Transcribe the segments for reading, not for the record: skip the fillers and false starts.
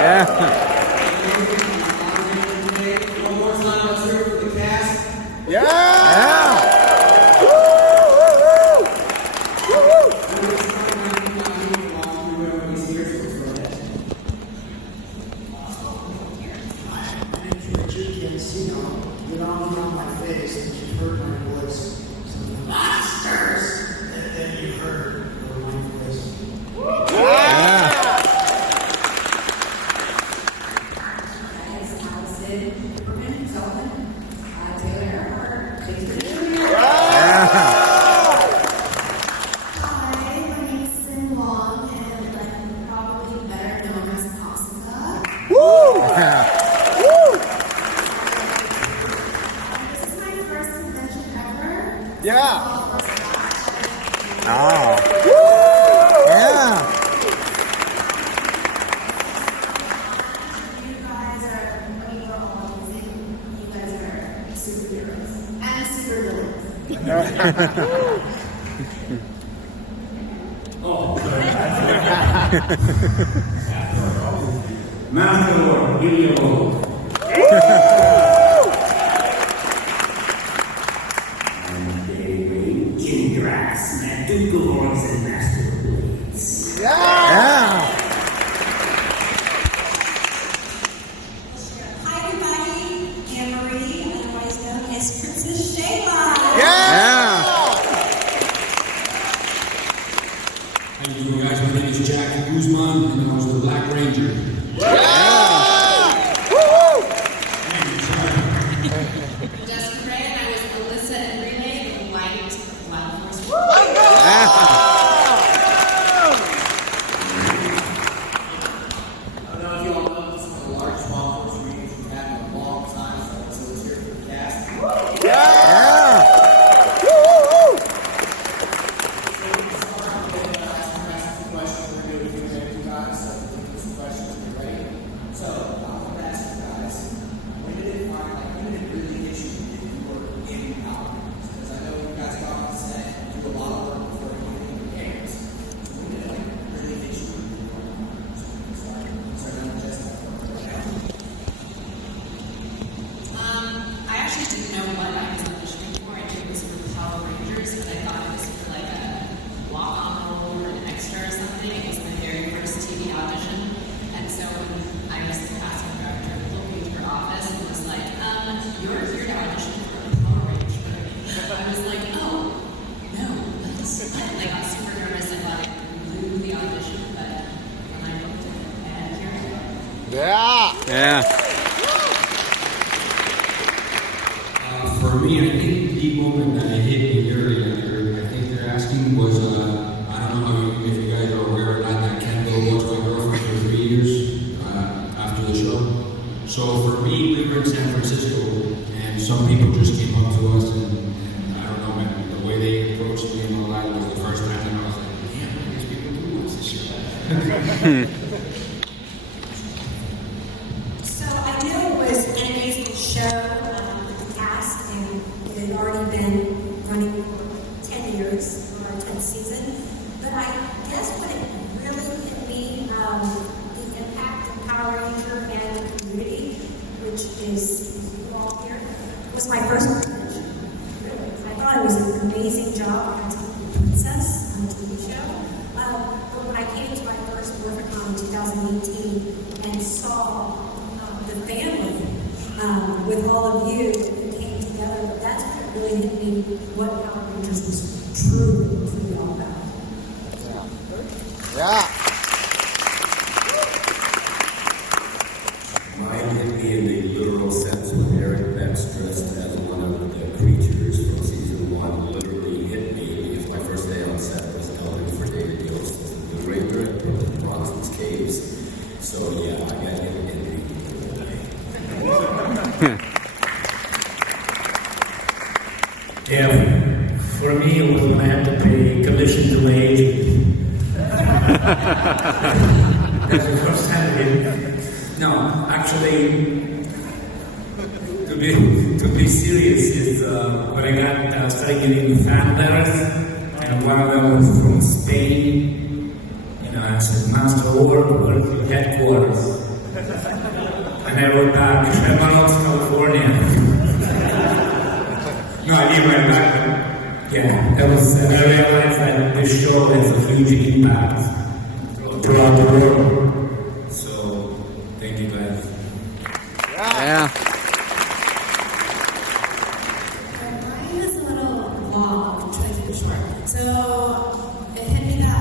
One more time, let's hear it for the cast. Master video. Jingrax, Madugalors, and Master Blades. Hi everybody, Anne-Marie, otherwise known as Princess Shayla. How you doing, guys? My name is Jack Guzman, and I was the Black Ranger. Jessica Ray, and I was Alyssa and Renee, the White Wild Horse. I don't know if you all know, this is the largest wild horse range we've had in a long time, so let's hear it for the cast. For me, I think the moment that it hit me earlier, I think they're asking was, I don't know if you guys are aware or not, that Kendall was my girlfriend for 3 years after the show. So for me, we were in San Francisco, and some people just came up to us, and I don't know, man, the way they approached me and all that was the first time, and I was like, damn, these people do watch this show. So I know it was an amazing show. It had already been running for 10 years, our 10th season. But I guess when it really hit me, the impact of Power Ranger and the community, which is you all here, was my first convention. Really. I thought it was an amazing job as a princess on the TV show. But when I came to my first Morphicon in 2018 and saw the family with all of you that came together, that's what really hit me, what Power Rangers was truly all about. Mine hit me in the literal sense when Eric Beck's dressed as one of the creatures from season 1 literally hit me because my first day on set was helping for David Yost as the Blue Ranger at Bronson's Caves. So yeah, I got hit in Yeah, for me it was when I had to pay commission to my agent. That's the first time I did it. No, actually, to be serious, is when I started getting fan letters, and one of them was from Spain. You know, I said, Master Org, where's your headquarters? And I wrote back, Reynolds, California. No, I didn't write back, but yeah, that was, and I realized that this show has a huge impact throughout the world. So, thank you guys. Yeah. Mine is a little long, I'll try to keep it short. So, it hit me that I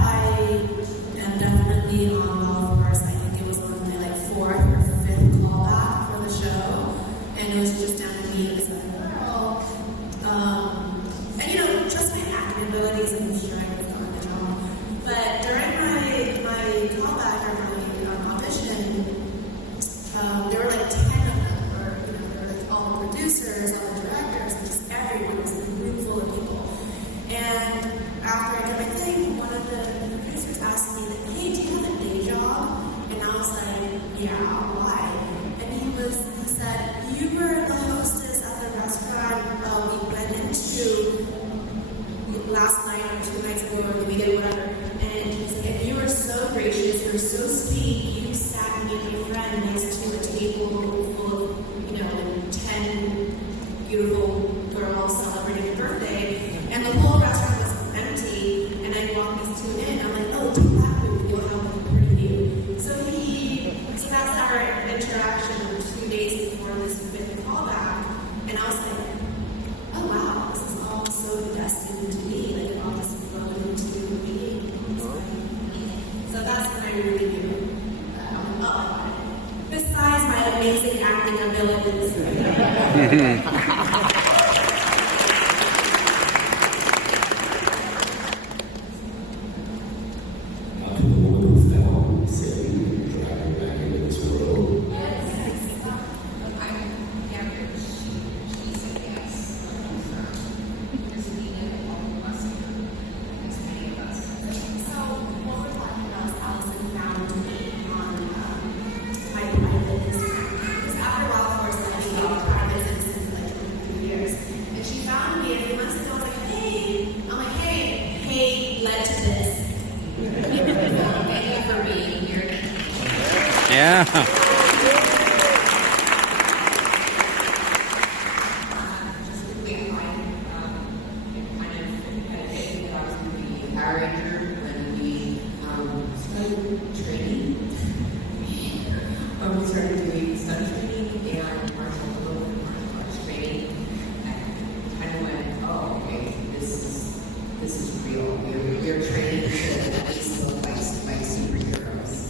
am definitely on all fours. I think it was only my fourth or fifth callback for the show. And it was just down to me as a girl. And just my acting abilities, I'm sure I was on the job. But during my callback or my audition, there were 10 of them, or there were all the producers, all the directors, and just everyone. It was a room full of people. And after I did my thing, one of the producers asked me, hey, do you have a day job? And I was like, yeah, why? And he said, you were the hostess at the restaurant we went into last night or 2 nights ago or the weekend, whatever. And he's like, and you were so gracious, you were so sweet, you sat me and your friend next to a table full of, 10 beautiful girls celebrating your birthday, and the whole restaurant was empty, and I walked these two in, I'm like, oh, take that food, you'll have a pretty view. So that's our interaction 2 days before this fifth callback, and I was like, oh wow, this is all so destined to be, all this flowed into me. So that's when I really knew that I'm like, oh, besides my amazing acting abilities. Not to the woman who fell, Satan, dragged her back into this world. So what we're talking about is Allison found me on my private Instagram. Because after a while, of course, I became private since 2 years. And she found me, and a few months ago, I was like, hey. I'm like, hey led to this. Thank you for being here. Yeah. Just quickly, I kind of hit that I was going to be a Power Ranger when we started training. When we started doing stunt training and martial arts training, I kind of went, oh, okay, this is real. We're training to at least look like superheroes.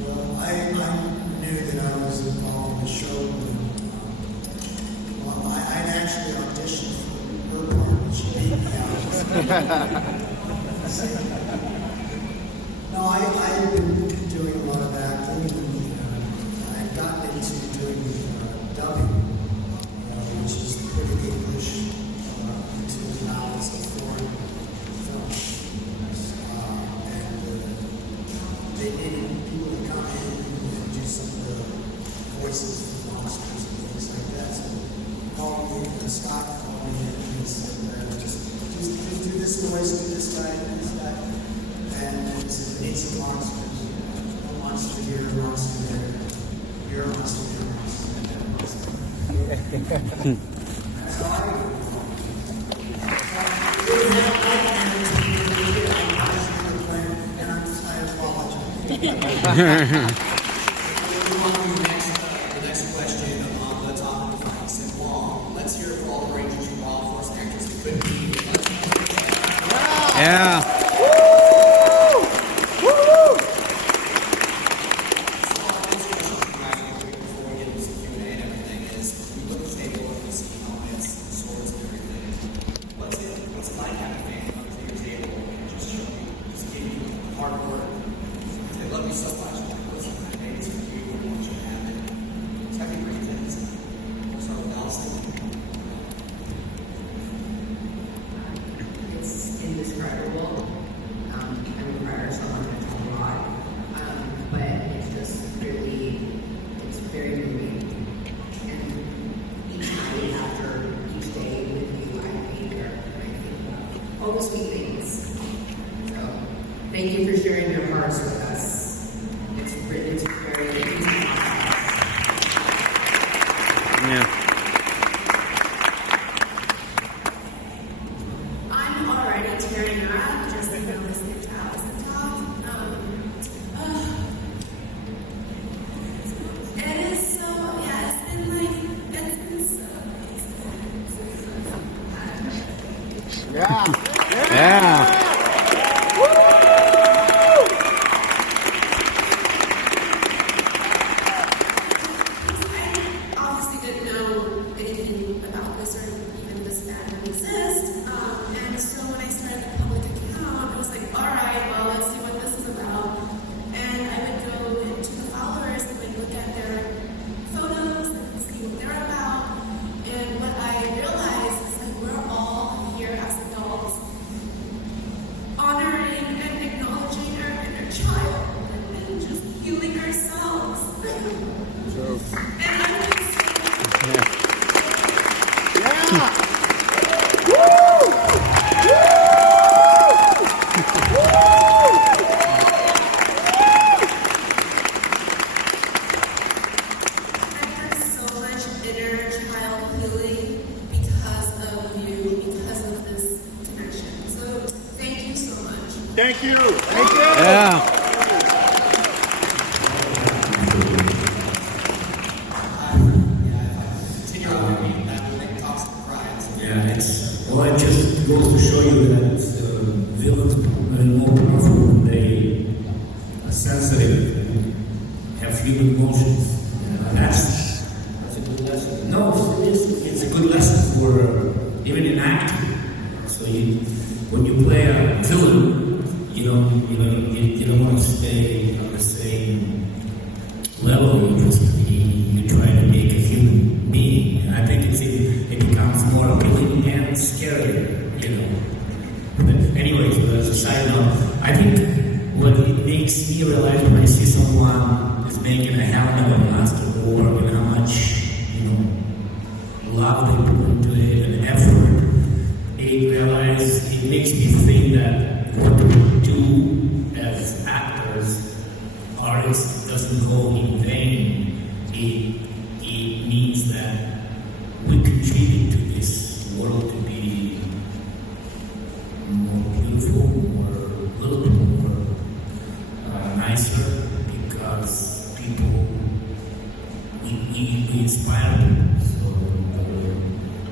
Well, I knew that I was involved in the show when I'd actually auditioned for her part, but she beat me out. No, I've been doing a lot of acting, and I've gotten into doing dubbing, which is pretty English to now it's a foreign film. They needed people to come in and do some of the voices for monsters and things like that. So called me, Scott called me in and said, just do this voice, do this guy, do this guy. And he said, we need some monsters. No monster here, monster there. You're a monster, you're a monster, you're a monster. So I really have no attitude. I apologize. We want the next question on the topic of fighting Sim Wong. Let's hear it for all the Rangers and law enforcement actors that couldn't be here. Yeah. Before we get into the Q&A and everything is, we look at the table and we see helmets, swords, and everything. What's it like having fans come to your table and just show you, just give you hard work? They love you so much. Listen, I made this for you. I want you to have it. So have you reasons? We'll start with Allison. It's indescribable. all the sweet things. So, thank you for sharing your hearts with us. It's very easy. Yeah. I'm already tearing up just listening to Allison talk. It is so, yeah, it's been so amazing. Yeah. I obviously didn't know anything about this or even this band would exist. And so when I started the public account, I was like, all right, well, let's see what this is about. And I would go into the followers and would look at their photos and see what they're about. And what I realized is that we're all here as adults honoring and acknowledging our inner child and just healing ourselves. And I'm just I've had so much inner child healing because of you, because of this connection. So thank you so much. Thank you. Yeah. Yeah, well, it just goes to show you that villains are more powerful when they are sensitive and have human emotions. That's a good lesson. No, it's a good lesson for even in acting. So when you play a villain, you don't want to stay on the same level. You try to make a human being, and I think it becomes more appealing and scarier, But anyways, as a side note, I think what it makes me realize when I see someone is making a helmet of Master War and how much, love they put into it and effort, it makes me think that what we do as actors, artists, doesn't go in vain. It means that we contribute to this world to be more beautiful, a little bit more nicer, because people, we inspire people. So,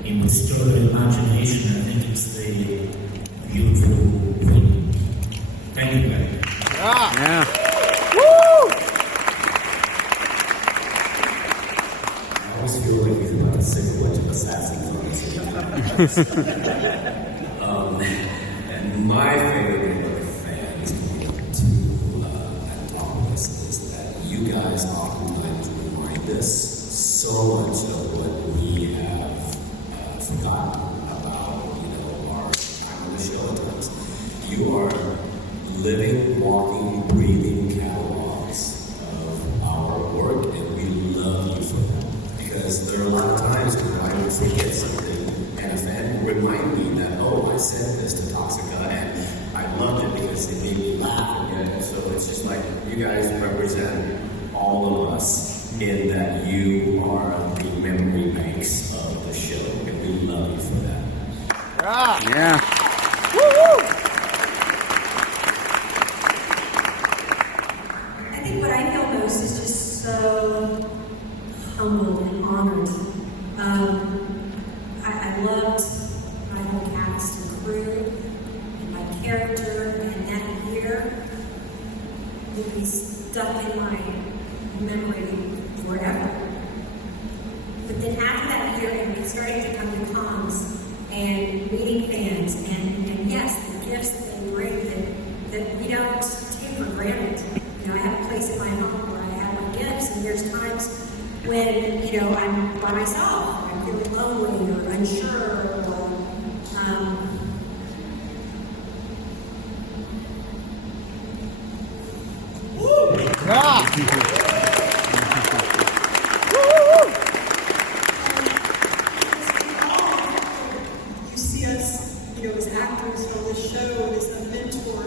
it would stir their imagination. I think it's the beautiful thing. Thank you, guys. Yeah. I always feel like he's about to sing a bunch of assassins on this. And my favorite thing about the fans going to talk with us is that you guys oftentimes remind us so much of what we have forgotten about, our time on the show at times. You are living, walking, breathing catalogs of our work, and we love you for that. Because there are a lot of times when I would forget something, and a fan would remind me that, oh, I said this to Toxica, and I loved it because it made me laugh. And so it's just like you guys represent all of us in that you are the memory banks of the show, and we love you for that. Yeah. I think what I feel most is just so humbled and honored. I loved my whole cast and crew and my character, and that year will be stuck in my memory forever. But then after that year, and we started to come to cons and meeting fans, and yes, the gifts that they bring that we don't take for granted. I have a place in my home where I have my gifts, and there's times when, I'm by myself, I'm feeling lonely or unsure, or, You see us, as actors on the show, as a mentor,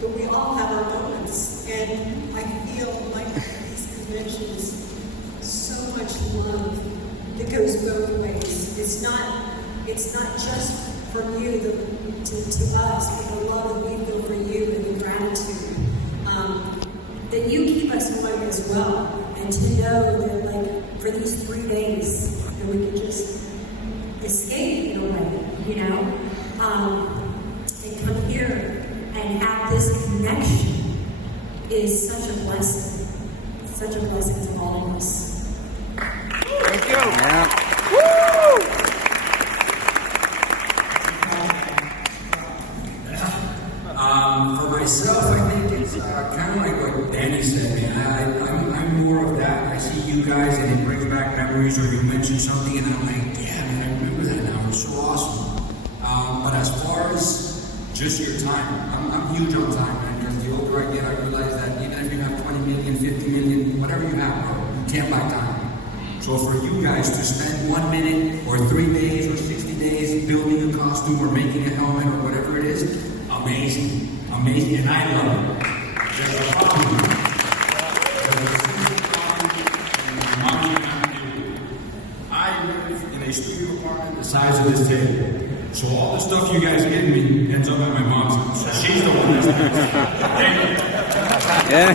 but we all have our moments, and I feel like these conventions, so much love that goes both ways. It's not just from you to us, but the love that we feel for you and the gratitude. That you keep us going as well, and to know that, like, for these 3 days, that we can just escape in a way, you know, and come here and have this connection is such a blessing to all of us. Thank you. Yeah. For myself, I think it's kind of like what Danny said, man. I'm more of that. I see you guys and it brings back memories, or you mention something and I'm like, yeah, man, I remember that now. It's so awesome. But as far as just your time, I'm huge on time, man, because the older I get, I realize that even if you have 20 million, 50 million, whatever you have, bro, you can't buy time. So for you guys to spend 1 minute or 3 days or 60 days building a costume or making a helmet or whatever it is, amazing, and I love it. I live in a studio apartment the size of this table, so all the stuff you guys give me ends up at my mom's house. So she's the one that's Yeah.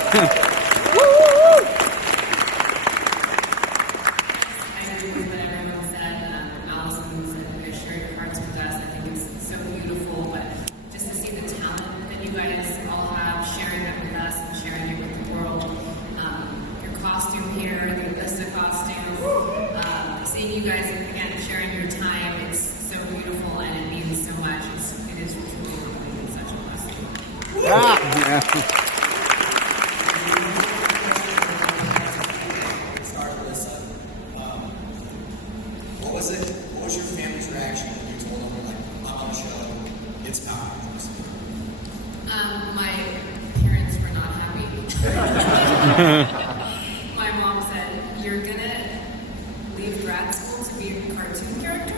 I agree with what everyone said. Allison said, you share your hearts with us. I think it's so beautiful, but just to see the talent that you guys all have, sharing it with us and sharing it with the world. Your costume here, the Vista costume, seeing you guys again sharing your time, it's so beautiful and it means so much. It is truly such a blessing. Yeah. What was it? What was your family's reaction when you told them, like, I'm on the show, it's time? My parents were not happy. My mom said, "You're gonna leave grad school to be a cartoon character?"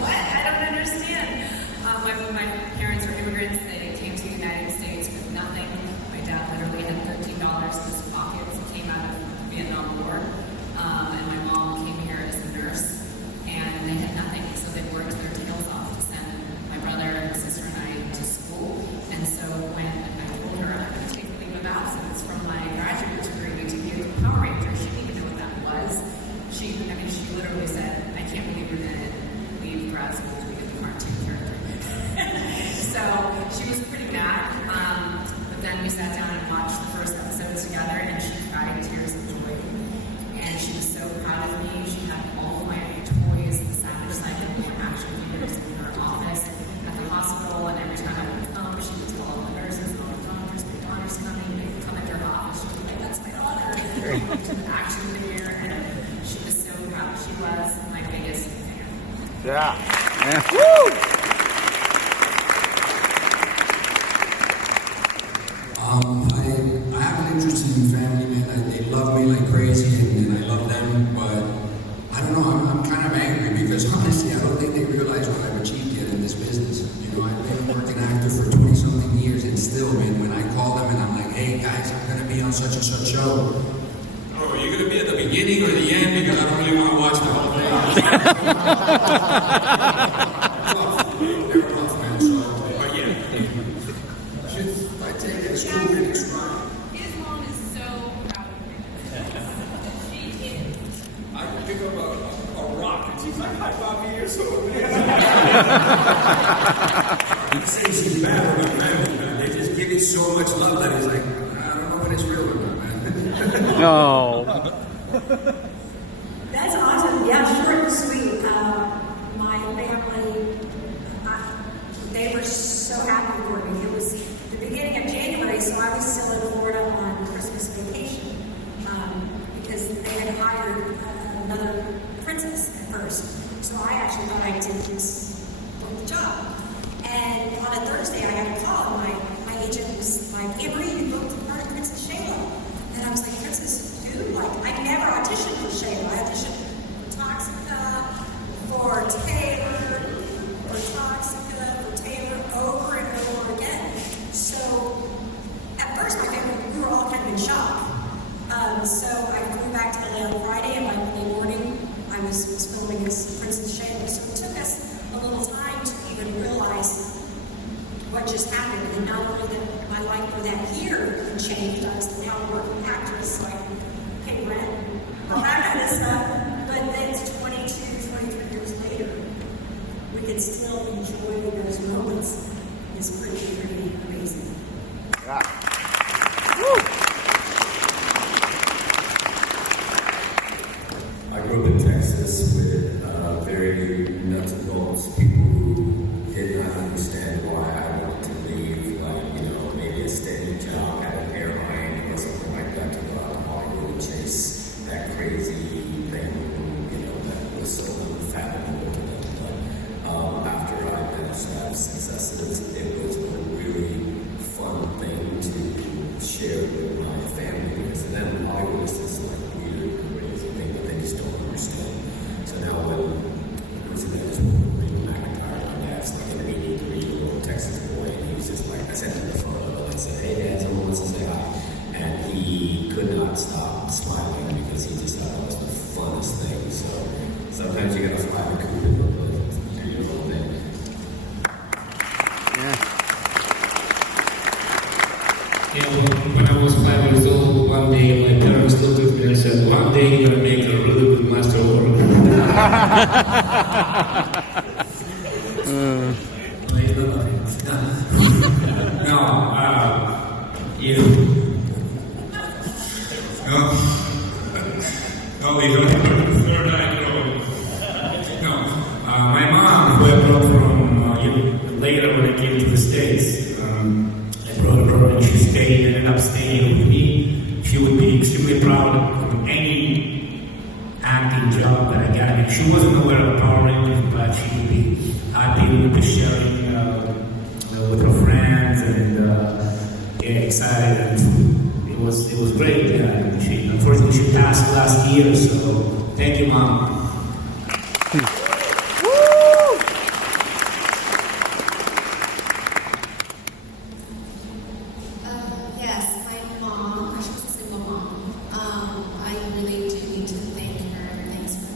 What? I don't understand. My parents were immigrants. They came to the United States with nothing. My dad literally had $13 in his pockets. He came out of the Vietnam War. And my mom came here as a nurse. And they had nothing, so they worked their tails off to send my brother and sister and I to school. And so when I told her I'm going to take a leave of absence from my graduate degree to be a Power Ranger, she didn't even know what that was. She literally said, I can't believe you're going to leave grad school to be a cartoon character. So she was pretty mad. But then we sat down and watched the first episode together, and she cried tears of joy. And she was so proud of me. She had all of my toys, the Savage Cycle, my action figures in her office at the hospital. And every time I would come, she would tell all the nurses, oh, doctors, my daughter's coming. They would come into her office. She'd be like, that's my daughter. To the action figure. And she was so proud. She was my biggest fan. Yeah. Woo! I have an interesting family, man. They love me like crazy, and I love them. But I don't know. I'm kind of angry because honestly, I don't think they realize what I've achieved yet in this business. You know, I've been working actor for 20-something years, and still, man, when I call them and I'm like, "Hey guys, I'm gonna be on such and such show." Oh, you're gonna be at the beginning or the end because I don't really want to watch the whole thing. They're rough, man. So, but yeah. I take it as cool and it's fine. His mom is so proud of him. She is. I can pick up a rock and she's like, high 5 years old. I'm saying she's mad at my family, man. They just give it so much love that it's like, I don't know when it's real or not, man. No. That's awesome. Yeah, short and sweet. My family, they were so happy for me. It was the beginning of January, so I was still in Florida on Christmas vacation because they had hired another princess at first. So I actually thought I did this on the job. And on a Thursday, I got a call, and my agent was like, "Hey, Marie, you booked the part of Princess Shayla." And I was like, "Princess who?" Like, I never auditioned for Shayla. I auditioned for Toxica, for Taylor, just happened. And not only that my life for that year changed, I was now a working actress, so I can pay rent and all that kind of stuff. But then 22, 23 years later, we can still enjoy those moments. It's pretty amazing. Yeah. I grew up in Texas with very nuts and bolts people who did not understand why I wanted to leave, like, maybe a steady job at an airline or something like that to go out to Hollywood and chase that crazy thing, that was so unfathomable to them. But after I managed to have successes, it was a really fun thing to share with my family, because to them, Hollywood is this like weird, crazy thing that they just don't understand. So now when I was in that McIntyre, my dad's like an 83-year-old Texas boy, and he's just like, I sent him a photo and I said, hey Dad, someone wants to say hi. And he could not stop smiling because he just thought it was the funnest thing. So sometimes you gotta fly the coop and do your little thing. Yeah. Yeah, when I was 5 years old, one day my parents looked at me and said, one day you're going to make a really good master of horror. No, you don't have the third eye growing. No, my mom, who I brought from later when I came to the States, I brought her and she stayed and ended up staying with me. She would be extremely proud of any acting job that I got. I mean, she wasn't aware of Power Rangers, but she would be happy with the sharing with her friends and getting excited. And it was great. Unfortunately, she passed last year, so thank you, Mom. Yes, my mom, she's a single mom. I really do need to thank her. Thanks for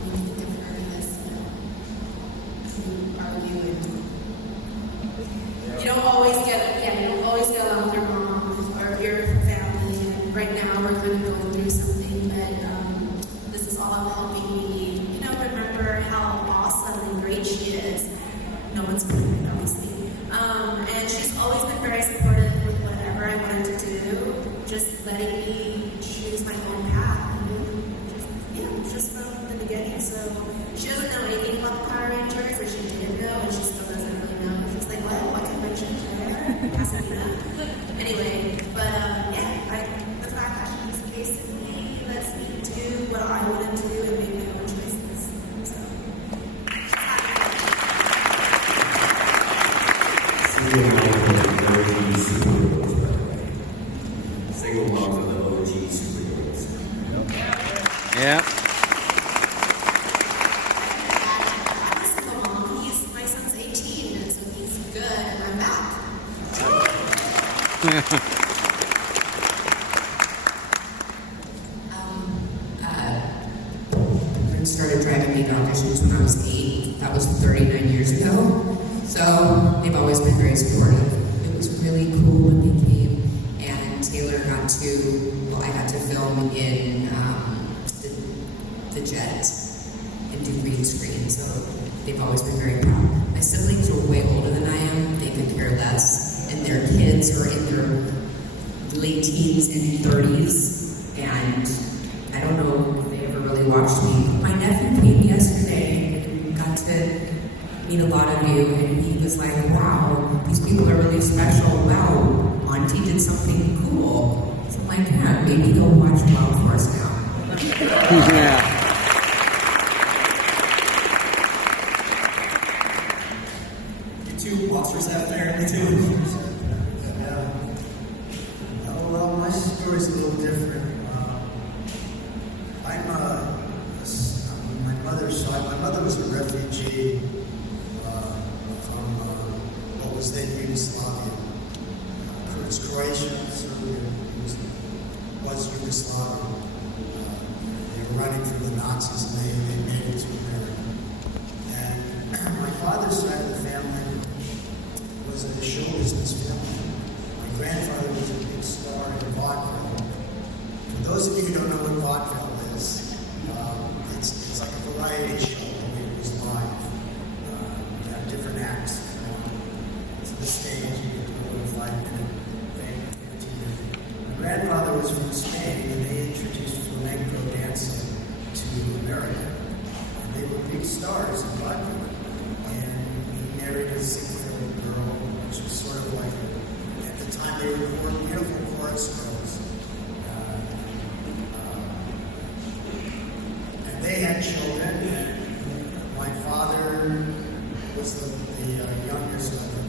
making me think of her because, who are you? And you don't always get along with your mom or your family. And right now we're kind of going through something, but this is all helping me, remember how awesome and great she is. No one's perfect, obviously. And she's always been very supportive with whatever I wanted to do, just letting me choose my own path. Just from the beginning. So she doesn't know anything about the Power Rangers, or she didn't know, and she still doesn't really know. She's like, what convention did I ever? Pasadena. Anyway, but the fact that she's basically lets me do what I want to do and make my own choices. So Single moms are the OG superheroes. Yeah. I'm a single mom. My son's 18, so he's good, and I'm back. Started driving me to auditions when I was 8. That was 39 years ago. So they've always been very supportive. It was really cool when they came, and Taylor I got to film in the jet and do green screen. So they've always been very proud. My siblings are way older than I am. They could care less, and their kids are in their late teens and 30s, and I don't know if they ever really watched me. My nephew came yesterday and got to meet a lot of you, and he was like, wow, these people are really special. Wow, Auntie did something cool. So I'm like, yeah, maybe they'll watch Wild Force now. Yeah. You two monsters out there, me too. Yeah. Oh, well, my story's a little different. My mother was a refugee from what was then Yugoslavia. It's Croatia, so it was Yugoslavia. They were running from the Nazis, and they made it to America. And my father's side of the family was a show business family. My grandfather was a big star in vaudeville. For those of you who don't know what vaudeville is, it's like a variety show when it was live. You have different acts to the stage. You get to go to a 5-minute thing, 15-minute. My grandfather was from Spain, and they introduced flamenco dancing to America. And they were big stars in vaudeville. And he married a Ziegfeld girl, which was sort of like, at the time they were beautiful chorus girls. And they had children, and my father was the youngest of them.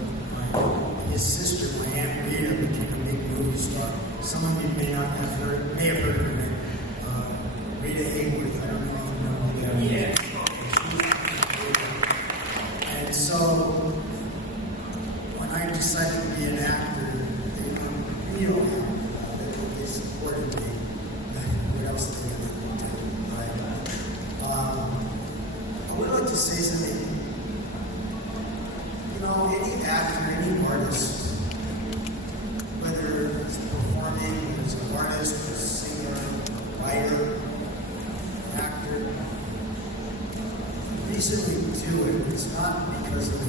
His sister, my Aunt Rita, became a big movie star. Some of you may have heard her name. Rita Hayworth, I don't know if you know her. Yeah. And so, when I decided to be an actor, they were real happy about it. They supported me. What else are they going to do? Right? I would like to say something. You know, any actor, any artist, whether it's performing as an artist, or a singer, writer, actor, the reason we do it is not because of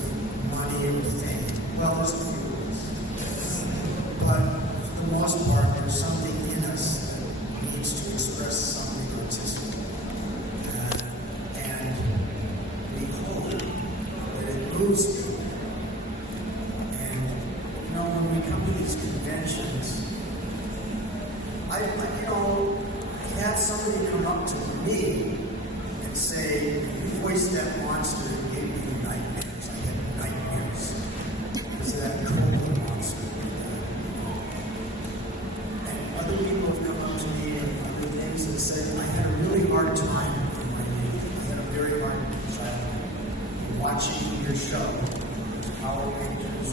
money and fame. Well, there's a few reasons. But for the most part, there's something in us that needs to express something artistic. And we hope that it moves people. And, you know, when we come to these conventions, I had somebody come up to me and say, you voiced that monster and gave me nightmares. I had nightmares. Because of that cold monster. And other people have come up to me and other things that said, I had a really hard time in my youth. I had a very hard childhood. Watching your show, Power Rangers,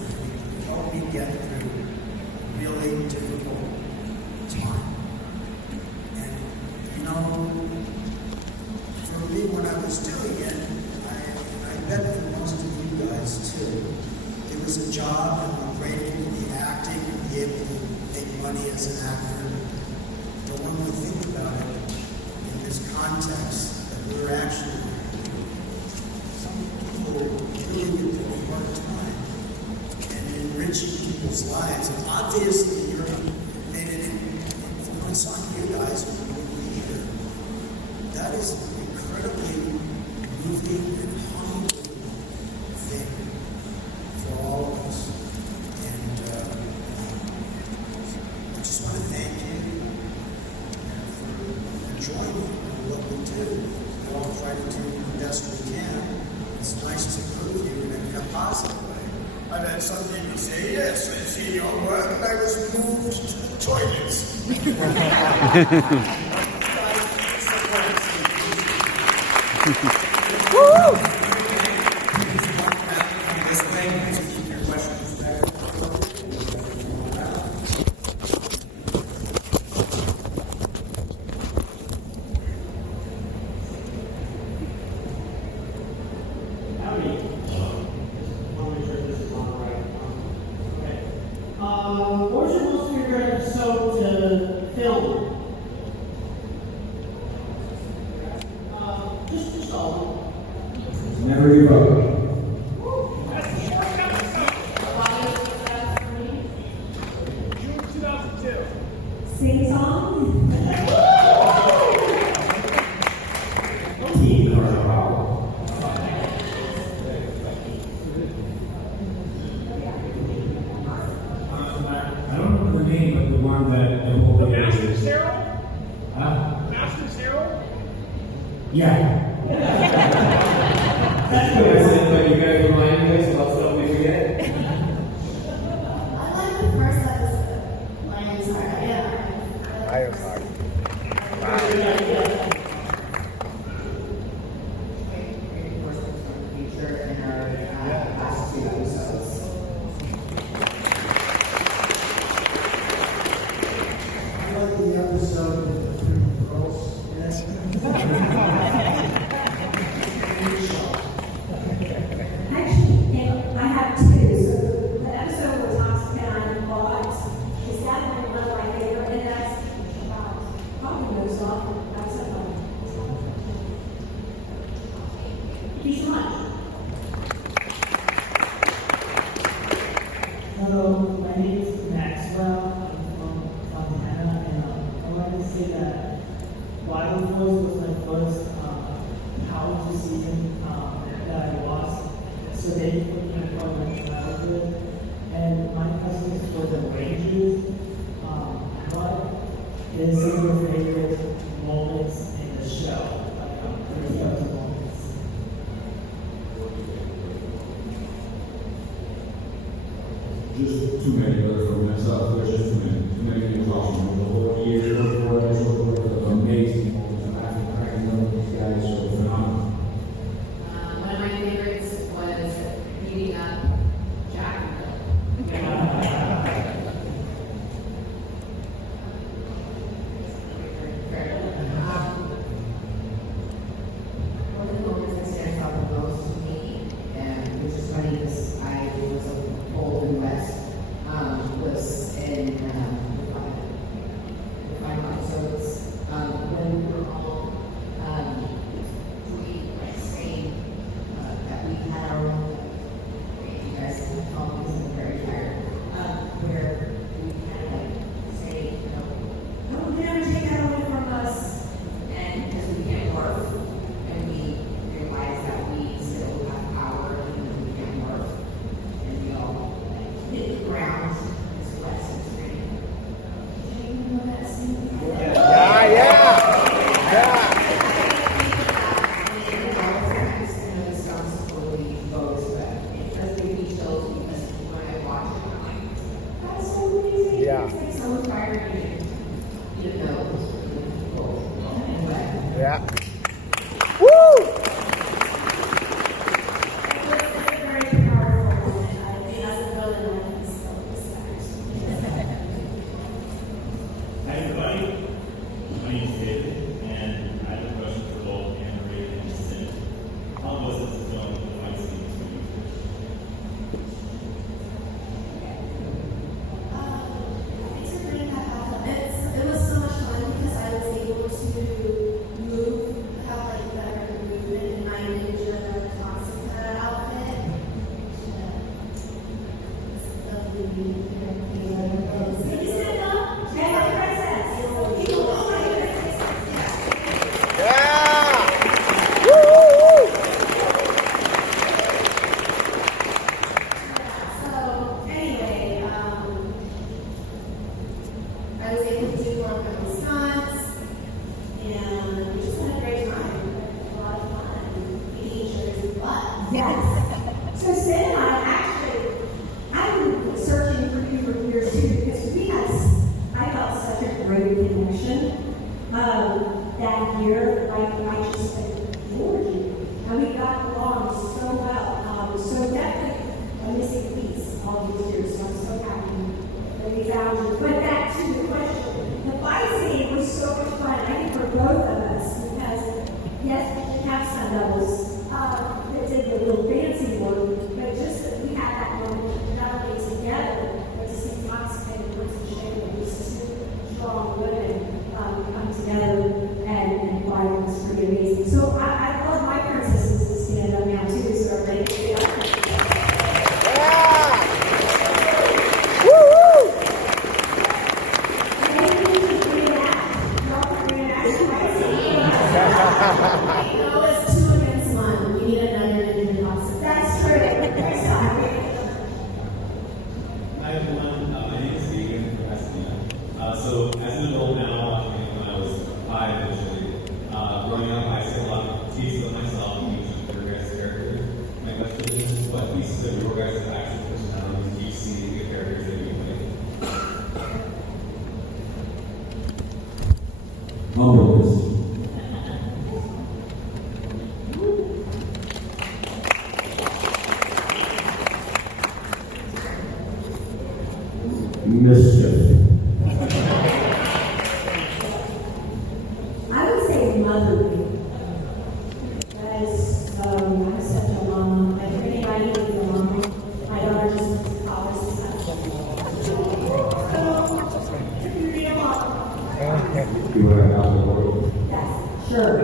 helped me get through a really difficult time. And, you know, for me, when I was doing it, I bet for most of you guys too, it was a job, and I'm grateful to be acting and be able to make money as an actor. But when we think about it in this context, that we're actually, some people really get through a hard time and enriching people's lives. And obviously, you're made an influence on you guys when you were here. That is an incredibly moving and humbling thing for all of us. And I just want to thank you for joining what we do. We all try to do the best we can. It's nice to move you in a positive way. I've had some people say, yes, I've seen your work, and I was moved to the toilets. What was your most favorite episode to film? Just all. Never give up. June 2002. Sing song? Team Carl. I don't know the name, but the one that the whole thing Master is. Cyril? Huh? Master Cyril? Yeah. That's what I said, but you guys remind me of stuff we forget. I like the first episode. Lion's Heart. Yeah. Firefighter. Future in our last 2 episodes. I like the episode with the 3 girls. Yes. Hello, my name is Maxwell. I'm from Montana, and I wanted to say that Wild Force was my first college season that I lost. So they put me in part of my childhood, and my question is for the Rangers. What is some of your favorite moments in the show? Like, your favorite moments? Just too many, but for myself, there's just too many in the classroom. The whole year, amazing moments. I'm laughing, cracking up with these guys, so phenomenal. One of my favorites was beating up Jack and Bill. One of the moments that stands out the most to me, and which is funny because I was old and west, was in the final episodes when we were all doing like saying that we had our own. You guys can call me because I'm very tired. Where we kind of like say, you know, no, never take that away from us, and because we can't work, and we realize that we still have power even though we can't work, and we all like hit the ground as west and scream. Do you know that scene? Yeah. Hi everybody, my name is David, and I have a question for both Anne-Marie and Sid. How was it to film the fight scenes for you? It was so much fun because I was able to move, have like better movement in my ninja toxic outfit. So anyway, I was able to do more of my own stunts, and we just had a great time. A lot of fun, eating each other's butt. Yes. So Sid and I actually, I've been searching for you for years too, because I felt such a great connection. That year, like, I just adored you. And we got along so well. So definitely a missing piece all these years. So I'm so happy that we found you. But back to the question, the fight scene was so much fun, I think, for both of us, because yes, we did have some doubles that did the little fancy work, but just that we had that moment not only together, but to see Toxic and Prince Shane and these two strong women come together and fight was pretty amazing. So I love my princesses to stand up now too, so everybody can stand up. It's 2 against 1. We need another ninja toxic. That's true. Hi everyone, my name is Steven from Pasadena. So as an adult now, watching it when I was 5 initially, growing up I saw a lot of pieces of myself in each of your guys' characters. My question is, what pieces of your guys' actual personalities do you see in the characters that you play? Humbleness. Mischief. I would say motherly. That is, I'm such a mom. I think anybody needs a mom. My daughter just always says, "You need a mom." You want to have the world. Yes, sure.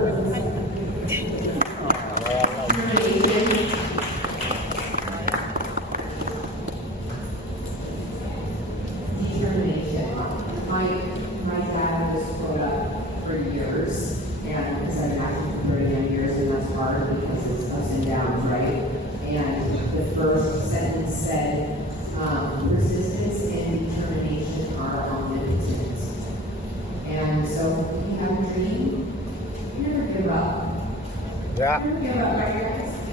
Yeah.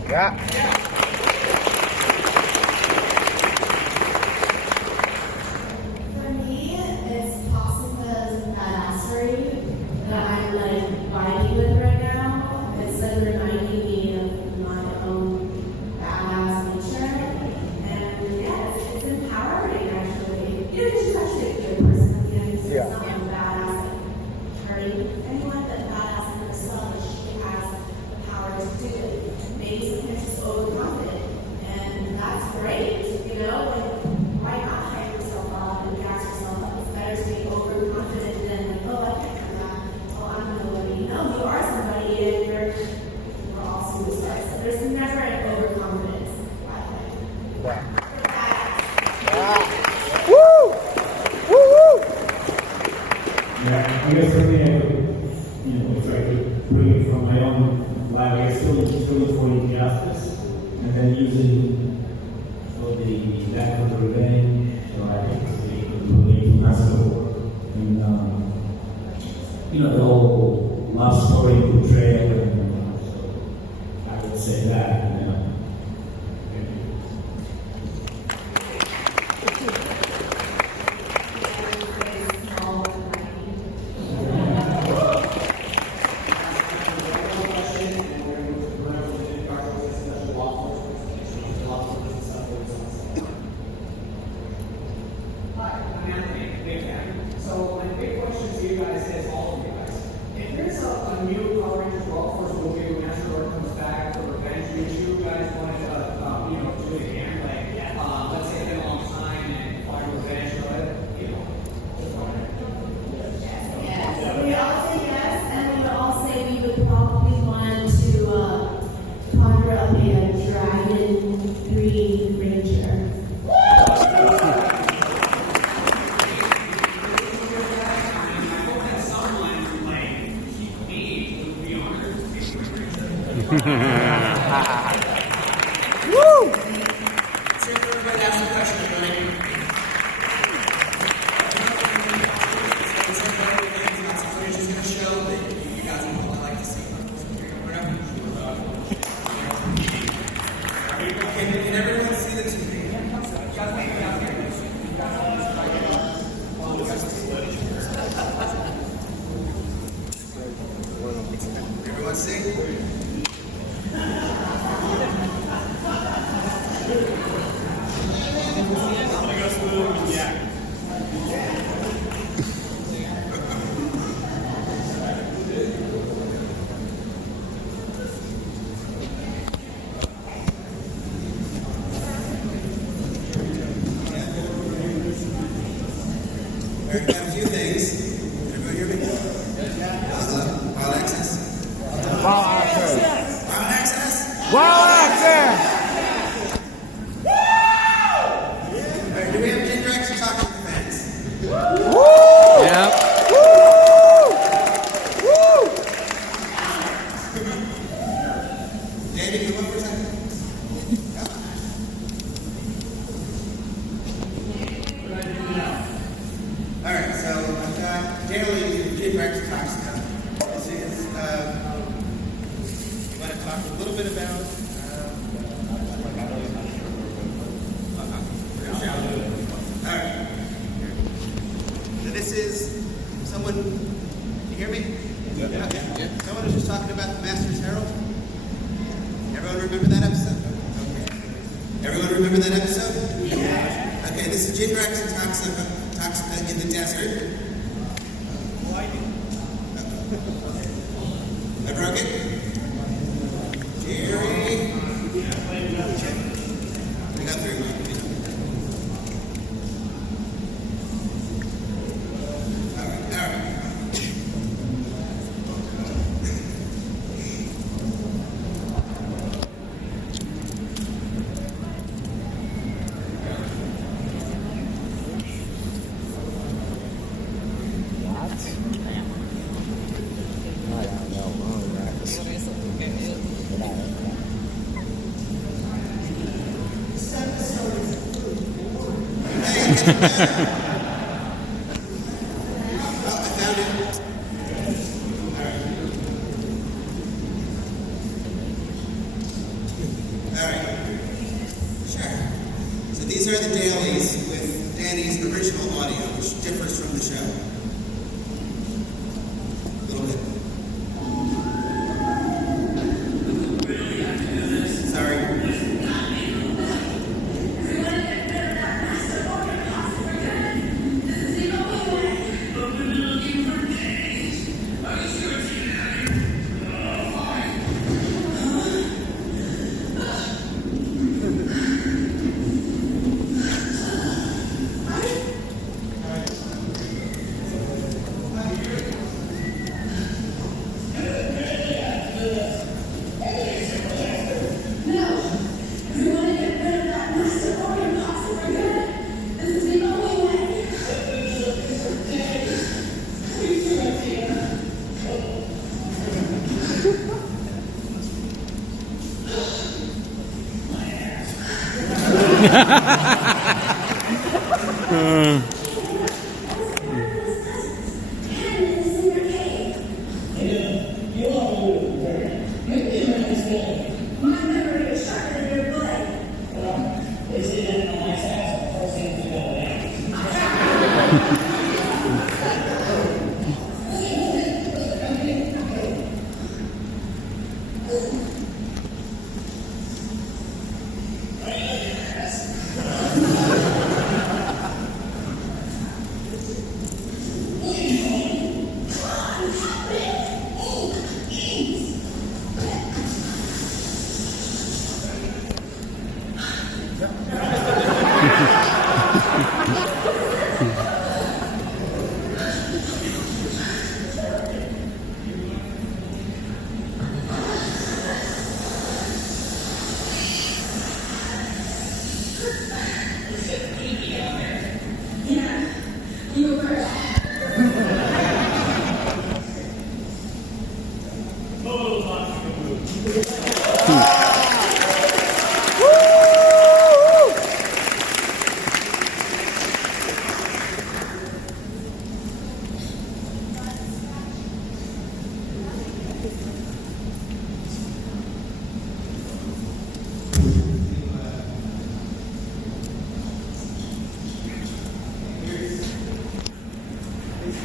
Yeah. For me, it's Possum's badassery that I'm like vibing with right now. It's like reminding me of my own badass nature. And yes, it's empowering actually. You know, she's actually a good person at the end. So Yeah. it's not like badass like hurting anyone, but badass in herself. That she has the power to do it. Maybe sometimes she's overconfident. And that's great, you know? Like, why not hype yourself up and gas yourself up? It's better to be overconfident than like, oh, I can't do that. Oh, I'm nobody. No, you are somebody, and we're all superstars. So there's never an overconfidence. By the way. Yeah. Woo! Woo woo! Yeah, I guess for me, I would, if I could bring it from my own life, I guess still looking for injustice, and then using for that for the revenge, so I think it's really massive. And, the whole love story portrayal, and so I would say that. Hi, I'm Anthony, big fan. So my big question to you guys is, all of you guys, if there's a new Power Rangers World Force movie when Master comes back for revenge, would you guys want to, do it again? Like, let's say it's been a long time and find revenge, but, just wondering. Yes. We would all say yes, and we would all say we would probably want to conjure up a dragon green ranger. Woo! So everybody ask a question, everybody. Got some footage is going to show that you guys will probably like to see. Can everyone see the TV? Everyone see? We've got a few things. Can everybody hear me? Wild access. Wow, access. Wild access. Wow, access. All right, do we have Ginger X to talk to the fans? Woo! Yep. Woo! Woo! David, you went for a second? All right, so I've got Daily Ginger X to talk to. This is, want to talk a little bit about. All right. So this is someone. Can you hear me? Yeah. Okay. Someone was just talking about the Master's Herald. Everyone remember that episode? Okay. Everyone remember that episode? Yeah. Okay. This is Ginger X and Toxica in the desert. I broke it. Jerry. We got 3 more. All right. These are the dailies with Danny's original audio, which differs from the show. A little bit. Sorry.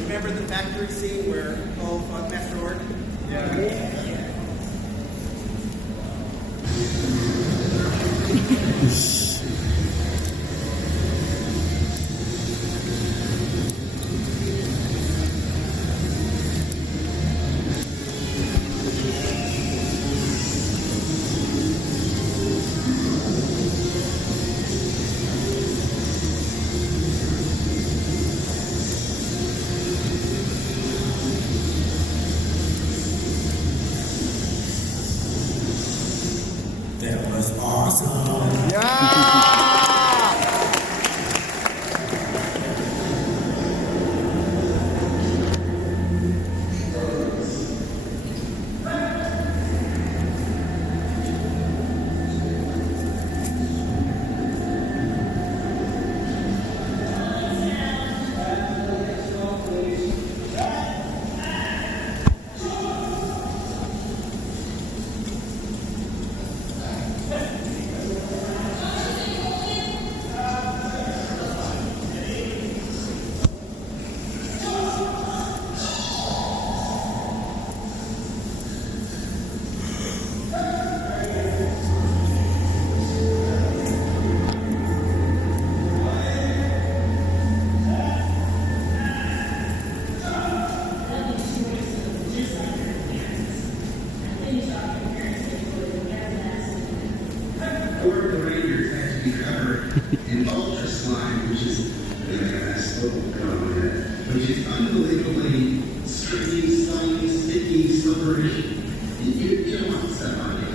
Remember the factory scene where Paul fought Master Orc? That was awesome. in ultra slime, which is, I spoke about that, which is unbelievably stringy, slimy, sticky, slippery. You don't want to step on it.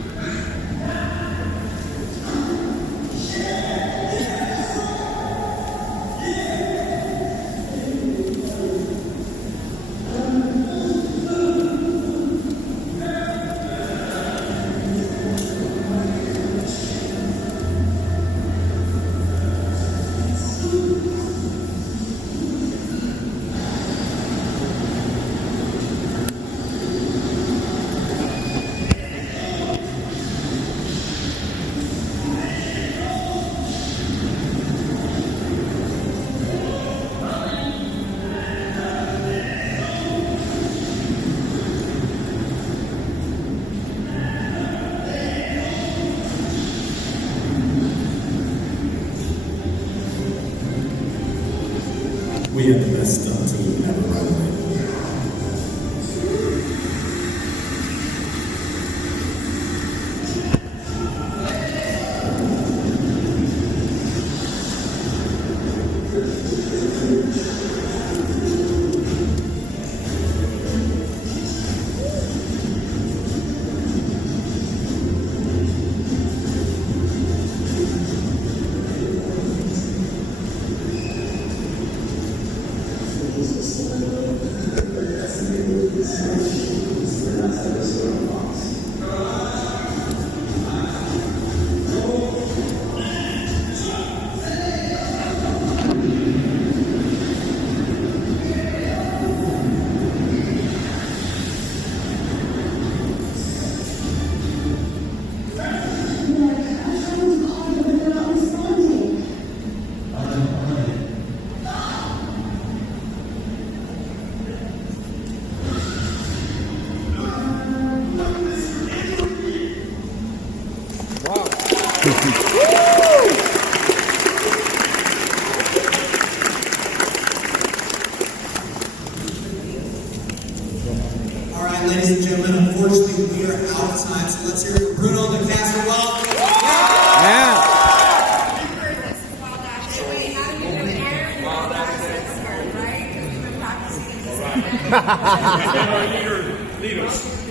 we had the best team ever, by the way. All right, ladies and gentlemen, unfortunately we are out of time, so let's hear it for Bruno the Caster. Well, Yeah. Leaders.